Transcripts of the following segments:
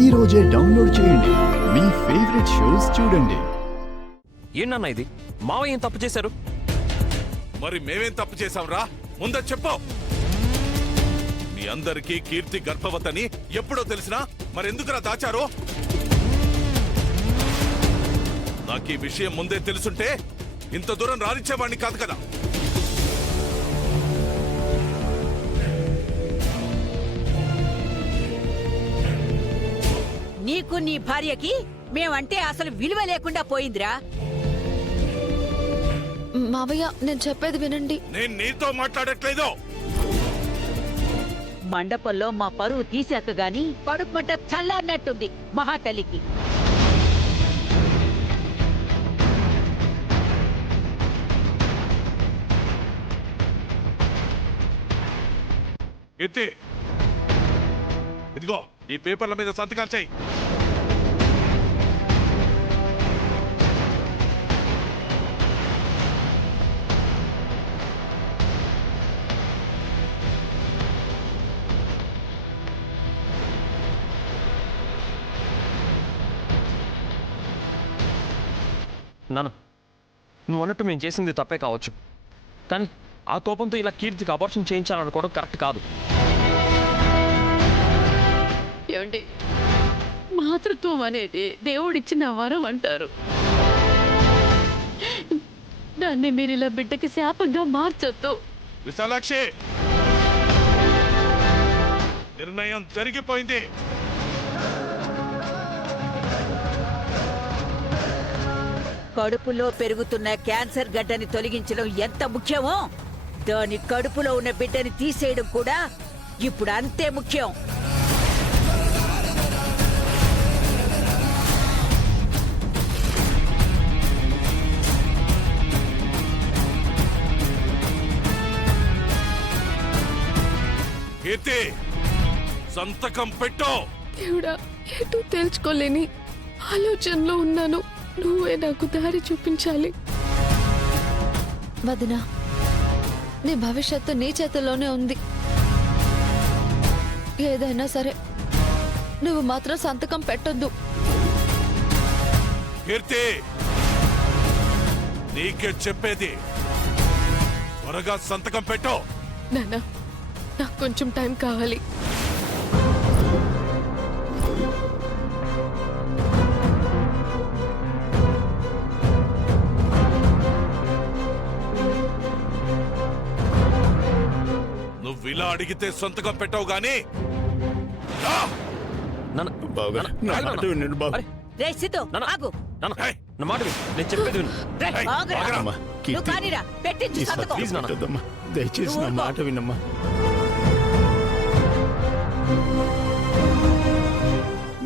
ఈ రోజే డౌన్లోడ్ చేయండి. మీ ఫేవరెట్ షోస్ చూడండి. ఏంటన్నా ఇది? మావయ్య ఏం తప్పు చేశారు? మరి మేమేం తప్పు చేశాంరా? ముందే చెప్పు. మీ అందరికీ కీర్తి గర్భవతని ఎప్పుడో తెలిసినా మరెందుకురా దాచారు? నాకు ఈ విషయం ముందే తెలుసుంటే ఇంత దూరం రానిచ్చేవాడిని కాదు కదా. నీకు నీ భార్యకి మేమంటే అసలు విలువ లేకుండా పోయిందిరా. మావయ్య నేను చెప్పేది వినండి. నేను నీతో మాట్లాడట్లేదు. మండపంలో మా పరువు తీసాక గాని కడుపు మంట చల్లారినట్టుంది మహాతల్లికి. కీర్తి, ఇదిగో ఈ పేపర్ల మీద సంతకాలు చేయి. నాన్న, నువ్వు అన్నట్టు మేము చేసింది తప్పే కావచ్చు, కానీ ఆ కోపంతో ఇలా కీర్తికి అబార్షన్ చేయించాలనుకోవడం కరెక్ట్ కాదు. ఏమండి, మాతృత్వం అనేది దేవుడిచ్చిన వరం అంటారు. దాన్ని మీరు ఇలా బిడ్డకి శాపంగా మార్చొద్దు. విశాలాక్షి, నిర్ణయం జరిగిపోయింది. కడుపులో పెరుగుతున్న క్యాన్సర్ గడ్డని తొలగించడం ఎంత ముఖ్యమో దాని కడుపులో ఉన్న బిడ్డని తీసేయడం కూడా ఇప్పుడు అంతే ముఖ్యం. కీర్తి, సంతకం పెట్టు. దేవుడా, ఎటు తేల్చుకోలేని ఆలోచనలో ఉన్నాను. నువ్వే నాకు దారి చూపించాలి. వదినా, నీ భవిష్యత్తు నీ చేతుల్లోనే ఉంది. ఏదైనా సరే నువ్వు మాత్రం సంతకం పెట్టొద్దు. కీర్తి, నీకే చెప్పేది, త్వరగా సంతకం పెట్టు. నాన్న, నాకు కొంచెం టైం కావాలి. నువ్వు ఇలా అడిగితే సంతకం పెట్టవు గాని రే సిద్ధు, ఆగు. నా మాట విను, నేను చెప్పేది విను. రే, ఏయ్, ఆగురా. ఆగురా. నువ్వు కానీరా, పెట్టించు సంతకం. ప్లీజ్ నాన్న. దయచేసి నా మాట వినమ్మా.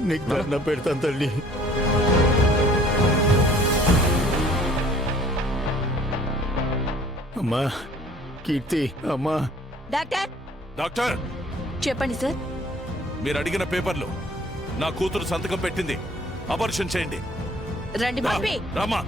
నీకు దండం పెడతాను తల్లి. అమ్మా కీర్తి, అమ్మా. డాక్టర్, డాక్టర్, చెప్పండి సార్. మీరు అడిగిన పేపర్లు నా కూతురు సంతకం పెట్టింది. అబార్షన్ చేయండి. రండి రా, పంపి. రామా.